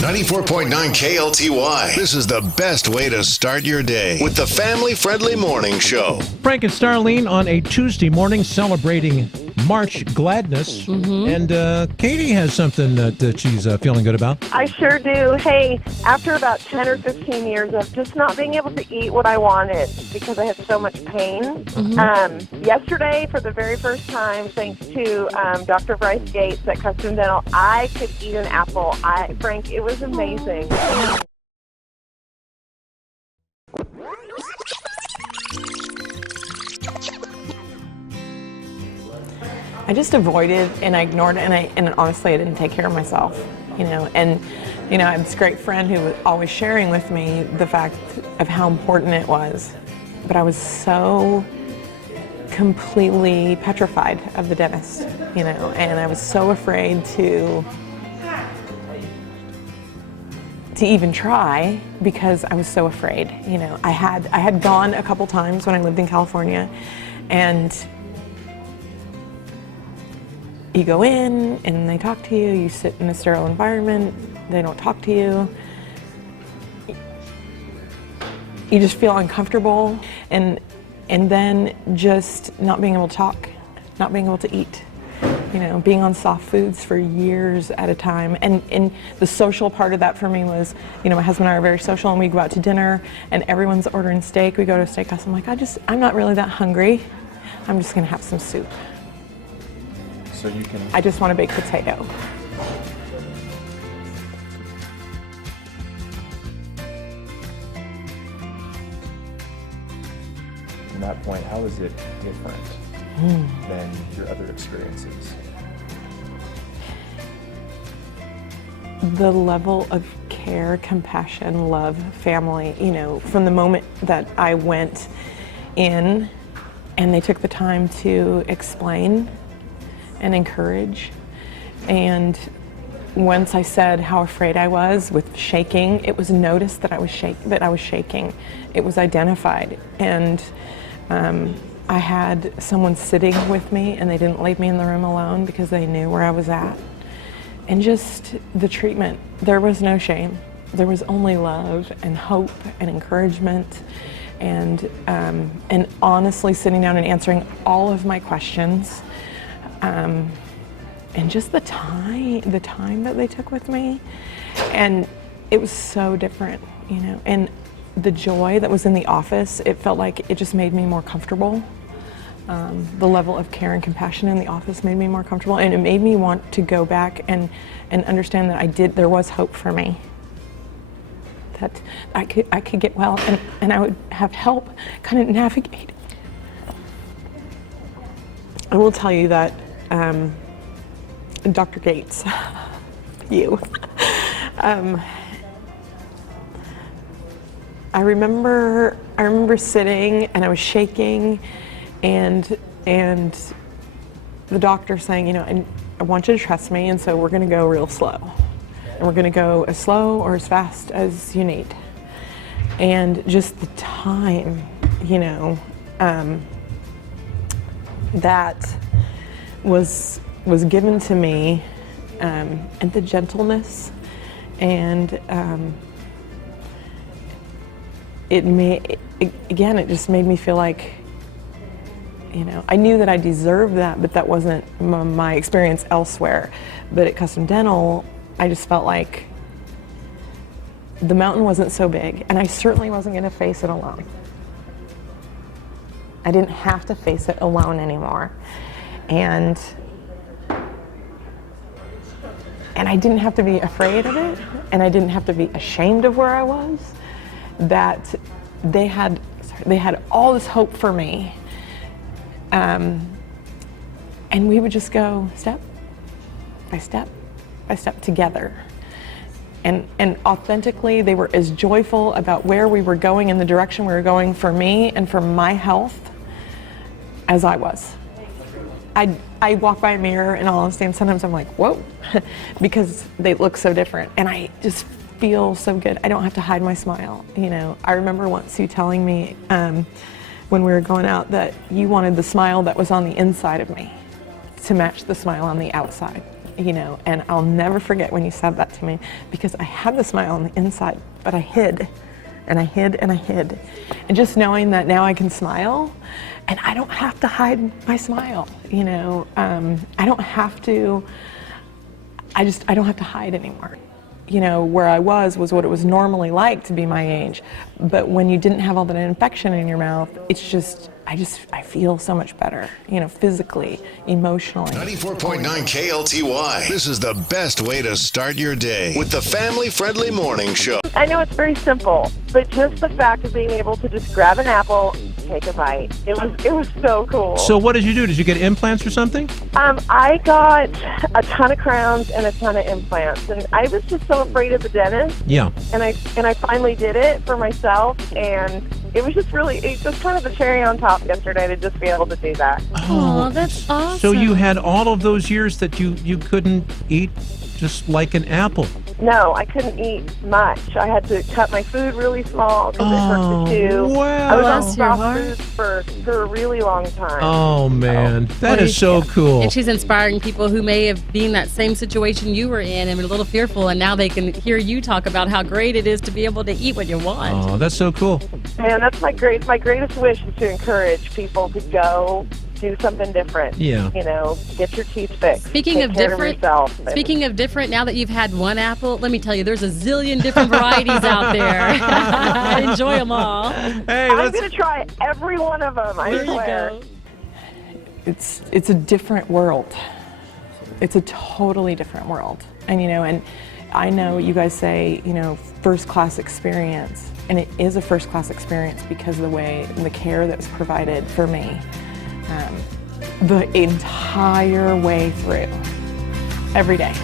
94.9 KLTY. This is the best way to start your day with the family-friendly morning show. Frank and Starlene on a Tuesday morning celebrating March gladness. And Katy has something that she's feeling good about. I sure do. Hey, after about 10 or 15 years of just not being able to eat what I wanted because I had so much pain, yesterday, for the very first time, thanks to Dr. Bryce Gates at Custom Dental, I could eat an apple. Frank, it was amazing. I just avoided and I ignored it, and honestly I didn't take care of myself, and I have this great friend who was always sharing with me the fact of how important it was, but I was so completely petrified of the dentist, and I was so afraid to even try because I was so afraid. I had gone a couple times when I lived in California, and you go in and they talk to you, you sit in a sterile environment, they don't talk to you. You just feel uncomfortable, and then just not being able to talk, not being able to eat, being on soft foods for years at a time. And the social part of that for me was, my husband and I are very social, and we go out to dinner and everyone's ordering steak. We go to a steakhouse. I'm like, I'm not really that hungry. I'm just gonna have some soup. So I just want a baked potato. From that point, how is it different than your other experiences? The level of care, compassion, love, family, from the moment that I went in and they took the time to explain and encourage. And once I said how afraid I was with shaking, it was noticed that I was shaking. It was identified. And I had someone sitting with me, and they didn't leave me in the room alone because they knew where I was at. And just the treatment, there was no shame. There was only love and hope and encouragement, and honestly sitting down and answering all of my questions. And just the time that they took with me, and it was so different, and the joy that was in the office, it felt like it just made me more comfortable. The level of care and compassion in the office made me more comfortable, and it made me want to go back and understand that there was hope for me, that I could get well, and I would have help kind of navigate. I will tell you that Dr. Gates, I remember sitting and I was shaking, and the doctor saying, I want you to trust me, and so we're going to go real slow, and we're going to go as slow or as fast as you need. And just the time, that was given to me, and the gentleness, and it just made me feel like, I knew that I deserved that, but that wasn't my experience elsewhere. But at Custom Dental, I just felt like the mountain wasn't so big, and I certainly wasn't going to face it alone. I didn't have to face it alone anymore. And I didn't have to be afraid of it, and I didn't have to be ashamed of where I was. That they had all this hope for me. And we would just go step by step by step together. And authentically, they were as joyful about where we were going and the direction we were going for me and for my health as I was. I walk by a mirror in all honesty, and sometimes I'm like, whoa, because they look so different. And I just feel so good. I don't have to hide my smile. I remember once you telling me when we were going out that you wanted the smile that was on the inside of me to match the smile on the outside. you know, and I'll never forget when you said that to me, because I had the smile on the inside, but I hid, and I hid, and I hid. And just knowing that now I can smile, and I don't have to hide my smile, you know. I don't have to hide anymore. You know, where I was what it was normally like to be my age. But when you didn't have all that infection in your mouth, it's just, I feel so much better, you know, physically, emotionally. 94.9 KLTY. This is the best way to start your day with the family-friendly morning show. I know it's very simple, but just the fact of being able to just grab an apple, take a bite, it was so cool. So what did you do? Did you get implants or something? I got a ton of crowns and a ton of implants, and I was just so afraid of the dentist. Yeah. And I finally did it for myself, and it was just kind of the cherry on top yesterday to just be able to do that. Oh, that's awesome. So you had all of those years that you couldn't eat just like an apple. No, I couldn't eat much. I had to cut my food really small because it hurt to chew. Wow. I was on Bless your soft heart. foods for a really long time. Oh, man. That is so cool. And she's inspiring people who may have been in that same situation you were in and were a little fearful, and now they can hear you talk about how great it is to be able to eat what you want. Oh, that's so cool. Man, that's my greatest wish is to encourage people to go do something different. Yeah. You know, get your teeth fixed. Speaking Take of care different, yourself. speaking of different, now that you've had one apple, let me tell you, there's a zillion different varieties out there. Enjoy them all. Hey, I'm let's going to try every one of them, I There you swear. go. It's a different world. It's a totally different world. And, you know, and I know you guys say, you know, first class experience, and it is a first class experience because of the way and the care that was provided for me. The entire way through, every day.